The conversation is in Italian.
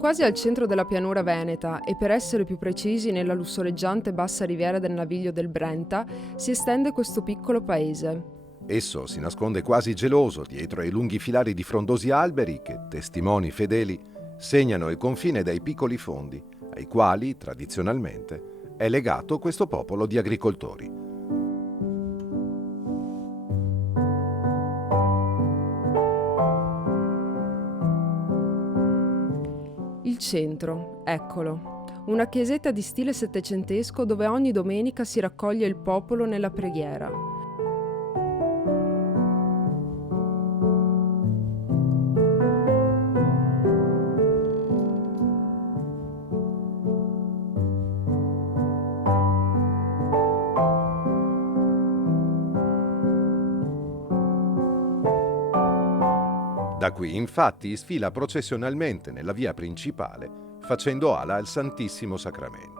Quasi al centro della pianura veneta e per essere più precisi nella lussoreggiante bassa riviera del Naviglio del Brenta si estende questo piccolo paese. Esso si nasconde quasi geloso dietro ai lunghi filari di frondosi alberi che, testimoni fedeli, segnano il confine dai piccoli fondi, ai quali, tradizionalmente, è legato questo popolo di agricoltori. Il centro, eccolo. Una chiesetta di stile settecentesco dove ogni domenica si raccoglie il popolo nella preghiera. Da qui, infatti, sfila processionalmente nella via principale, facendo ala al Santissimo Sacramento.